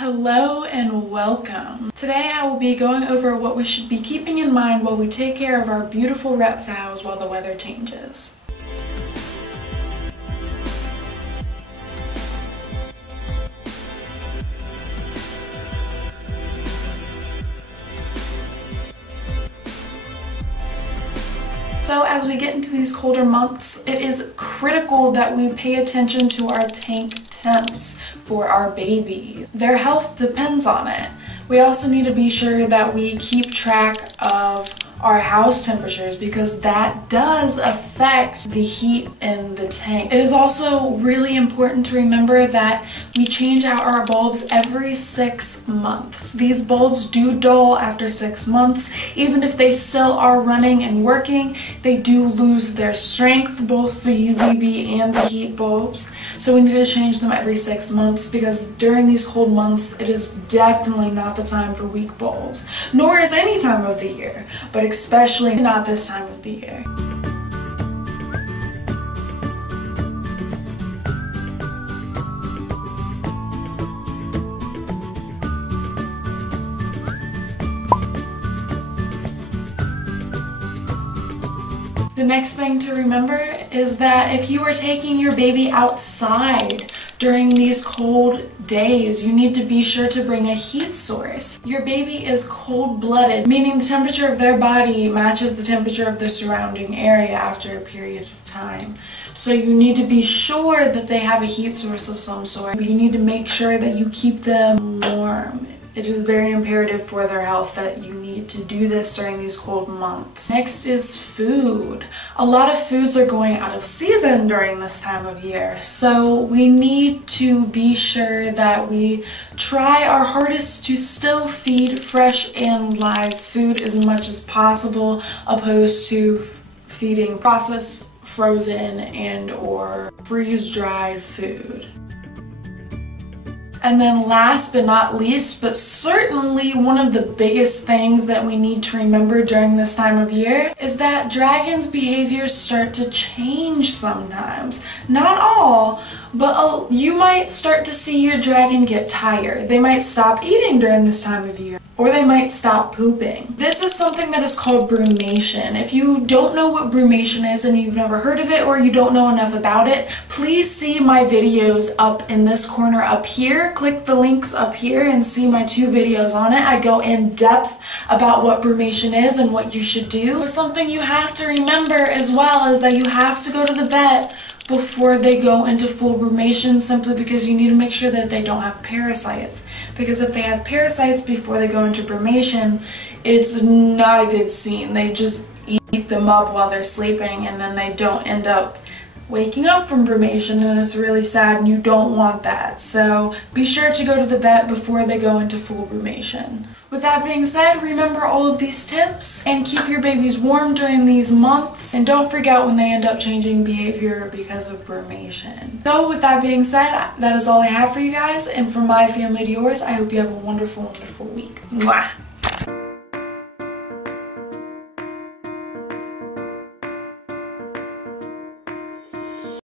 Hello and welcome. Today I will be going over what we should be keeping in mind while we take care of our beautiful reptiles while the weather changes. So as we get into these colder months, it is critical that we pay attention to our tank temps for our baby. Their health depends on it. We also need to be sure that we keep track of our house temperatures because that does affect the heat in the tank. It is also really important to remember that we change out our bulbs every 6 months. These bulbs do dull after 6 months. Even if they still are running and working, they do lose their strength, both the UVB and the heat bulbs. So we need to change them every 6 months because during these cold months, it is definitely not the time for weak bulbs, nor is any time of the year, but especially not this time of the year. The next thing to remember is that if you are taking your baby outside during these cold days, you need to be sure to bring a heat source. Your baby is cold-blooded, meaning the temperature of their body matches the temperature of the surrounding area after a period of time. So you need to be sure that they have a heat source of some sort. You need to make sure that you keep them warm. It is very imperative for their health that you need to do this during these cold months. Next is food. A lot of foods are going out of season during this time of year, so we need to be sure that we try our hardest to still feed fresh and live food as much as possible, opposed to feeding processed, frozen, and or freeze-dried food. And then last but not least, but certainly one of the biggest things that we need to remember during this time of year is that dragons' behaviors start to change sometimes. Not all, but you might start to see your dragon get tired. They might stop eating during this time of year, or they might stop pooping. This is something that is called brumation. If you don't know what brumation is and you've never heard of it or you don't know enough about it, please see my videos up in this corner up here. Click the links up here and see my 2 videos on it. I go in depth about what brumation is and what you should do. But something you have to remember as well is that you have to go to the vet before they go into full brumation, simply because you need to make sure that they don't have parasites. Because if they have parasites before they go into brumation, it's not a good scene. They just eat them up while they're sleeping and then they don't end up waking up from brumation, and it's really sad and you don't want that. So be sure to go to the vet before they go into full brumation. With that being said, remember all of these tips and keep your babies warm during these months, and don't freak out when they end up changing behavior because of brumation. So with that being said, that is all I have for you guys, and from my family to yours, I hope you have a wonderful, wonderful week. Mwah!